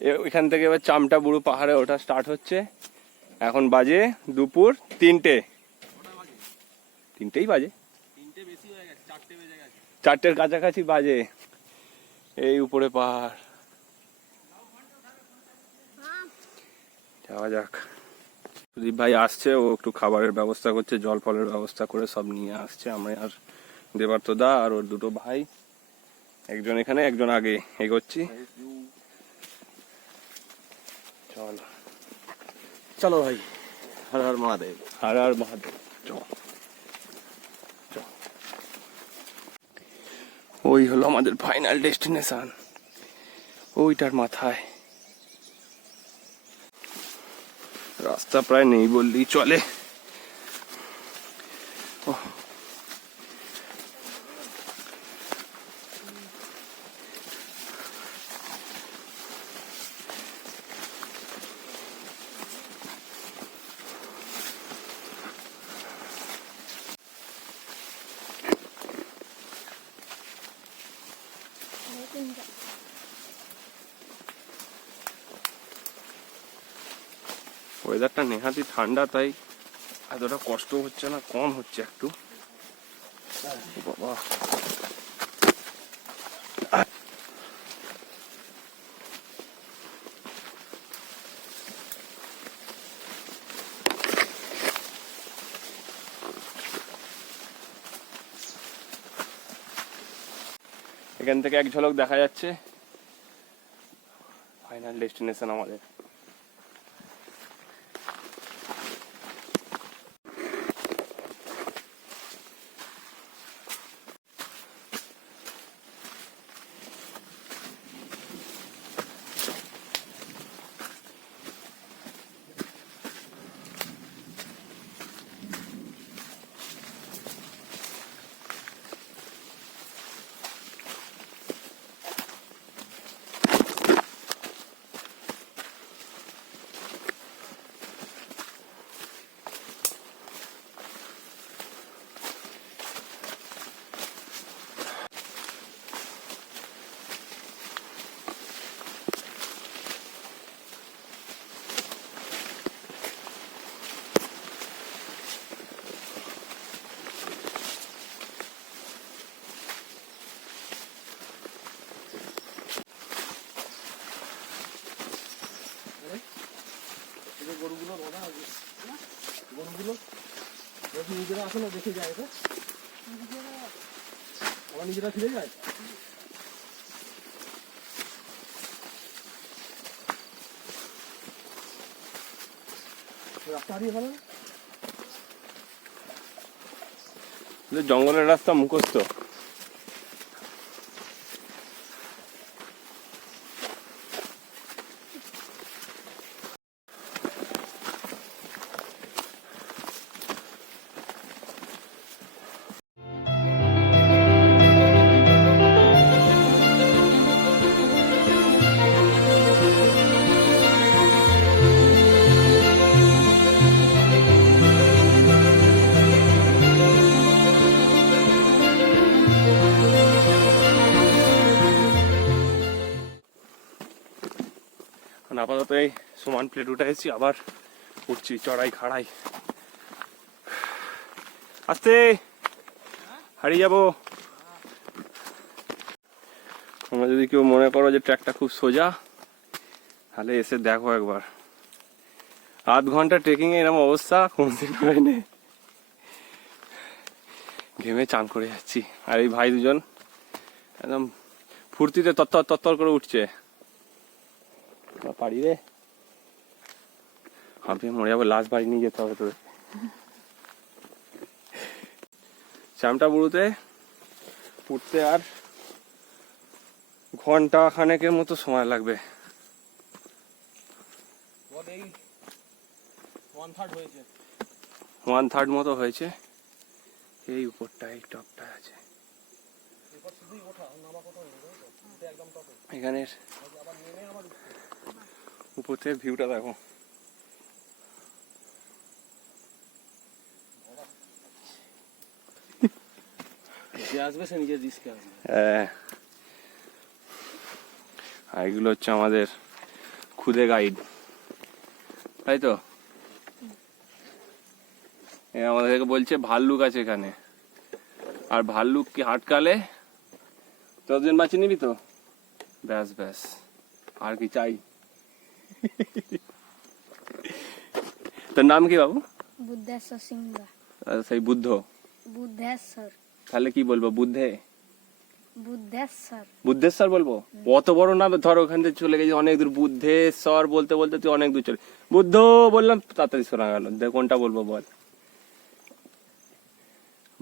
এখান থেকে এবার চামটা বুড়ো পাহাড়ে ওঠা স্টার্ট হচ্ছে। এখন বাজে দুপুর 3টেই বাজে, 4টের কাছাকাছি বাজে। এই উপরে পাহাড়, যাওয়া যাক। সুদীপ ভাই আসছে, ও একটু খাবারের ব্যবস্থা করছে, জল ফলের ব্যবস্থা করে সব নিয়ে আসছে। আমরা আর দেবার্ত দা আর ওর দুটো ভাই, একজন এখানে একজন আগে এগোচ্ছি। চল চলো ভাই, হর হর মহাদেব। হর হর মহাদেব। ওই হলো আমাদের ফাইনাল ডেস্টিনেশন, ওইটার মাথায়। রাস্তা প্রায় নেই বললেই চলে। ওয়েদারটা নেহাতি ঠান্ডা, তাই এতটা কষ্ট হচ্ছে না, কম হচ্ছে একটু। বাবা এখান থেকে এক ঝলক দেখা যাচ্ছে ফাইনাল ডেস্টিনেশন আমাদের। গরুগুলো বাঁধা আছে, গরুগুলো যদি নিজেরা আসলে দেখে যায়, আমার নিজেরা ফিরে যায়। রাস্তা হারিয়ে ফেলে, জঙ্গলের রাস্তা মুখস্থ। আপাতত এই সমান প্লেট উঠে এসেছি, আবার উঠছি চড়াই খাড়াই। আস্তে হারিয়ে যাবো। তোমরা যদি কেউ মনে করো যে ট্র্যাকটা খুব সোজা, তাহলে এসে দেখো একবার। আধ ঘন্টা ট্রেকিং এ এরকম অবস্থা কোনদিন হয়নি। ঘেমে চান করে যাচ্ছি, আর এই ভাই দুজন একদম ফুর্তিতে তত্তর তত্তর করে উঠছে। পারি রে, হাঁপিয়ে মরে যাবো, লাশ বাড়ি নিয়ে যেতে হবে তোদের। চামটা বুড়োতে উঠতে আর ঘন্টা খানেকের মতো সময় লাগবে। 1/3 মতো হয়েছে। এই উপরটা, এই টপটা আছে এখানের উপর থেকে ভিউটা দেখো। আসবে সে নিজের রিস্কে আসবে। আর এগুলো হচ্ছে আমাদের খুদে গাইড, তাই তো? আমাদেরকে বলছে ভাল্লুক আছে এখানে, আর ভাল্লুক কি আটকালে ততদিন বাঁচিয়ে নিবি তো, ব্যাস ব্যাস, আর কি চাই? তোর নাম কি বাবু? বুদ্ধেশ্বর সিংহা। সেই বুদ্ধ? বুদ্ধেশ্বর। তাহলে কি বলবো, বুদ্ধে? বুদ্ধেশ্বর। বুদ্ধেশ্বর বলবো? অত বড় নাম, ধর ওখান থেকে চলে গেছি অনেক দূর, বুদ্ধেশ্বর বলতে বলতে তুই অনেক দূর চলে, বুদ্ধ বললাম তাড়াতাড়ি শোনা গেল, দেখ কোনটা বলবো বল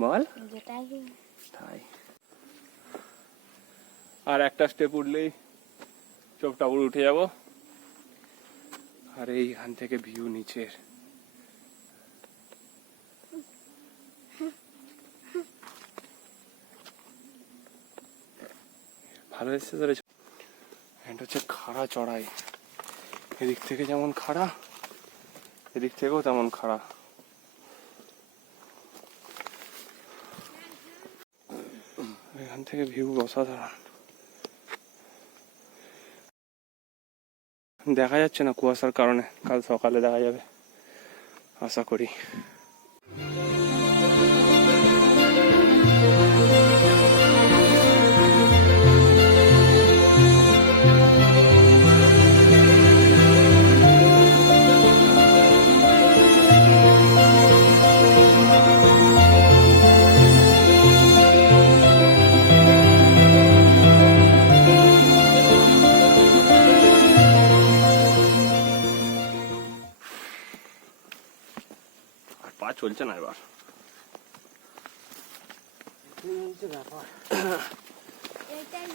বল। যেটাই তাই, আর একটা স্টেপ উঠলেই চোখটা উপরে উঠে যাব, আর এইখান থেকে ভিউ নিচের। ভালো এসছে তোর, এটা হচ্ছে খাড়া চড়াই, এদিক থেকে যেমন খাড়া এদিক থেকেও তেমন খাড়া। এখান থেকে ভিউ অসাধারণ, দেখা যাচ্ছে না কুয়াশার কারণে, কাল সকালে দেখা যাবে আশা করি। পা চলছে না এবার, ব্যাপার। এইটাই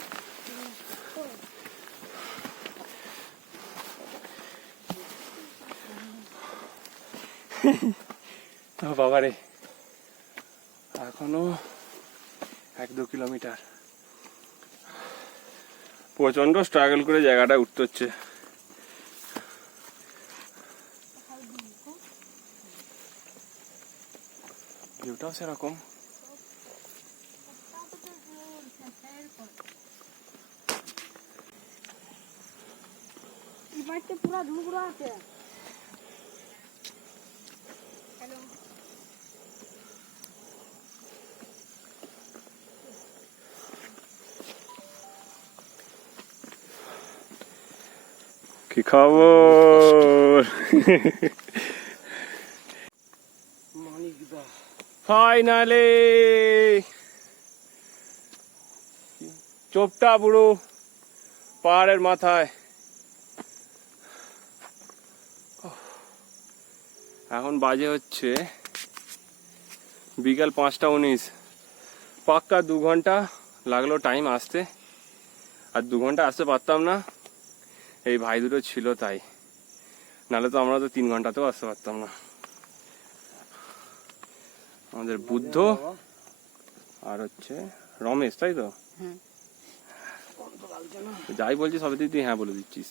বাবারে এখনো 1-2 কিলোমিটার, প্রচন্ড স্ট্রাগল করে জায়গাটা উঠতে হচ্ছে। ভিউটাও সেরকম। এই বাইকটা পুরো ধুমগুড়া আছে। কি খবর? মানিকদা ফাইনালি চোপটা বুড়ো পাহাড়ের মাথায়। এখন বাজে হচ্ছে বিকাল 5:19, পাক্কা 2 ঘন্টা লাগলো টাইম আসতে, আর 2 ঘন্টা আসতে পারতাম না, এই ভাই দুটো ছিল তাই, নাহলে তো আমরা তো 3 ঘন্টাতেও আসতে পারতাম না। আমাদের বুদ্ধ আর হচ্ছে রমেশ, তাই তো? যাই বলছি সবে তুই হ্যাঁ বলে দিচ্ছিস।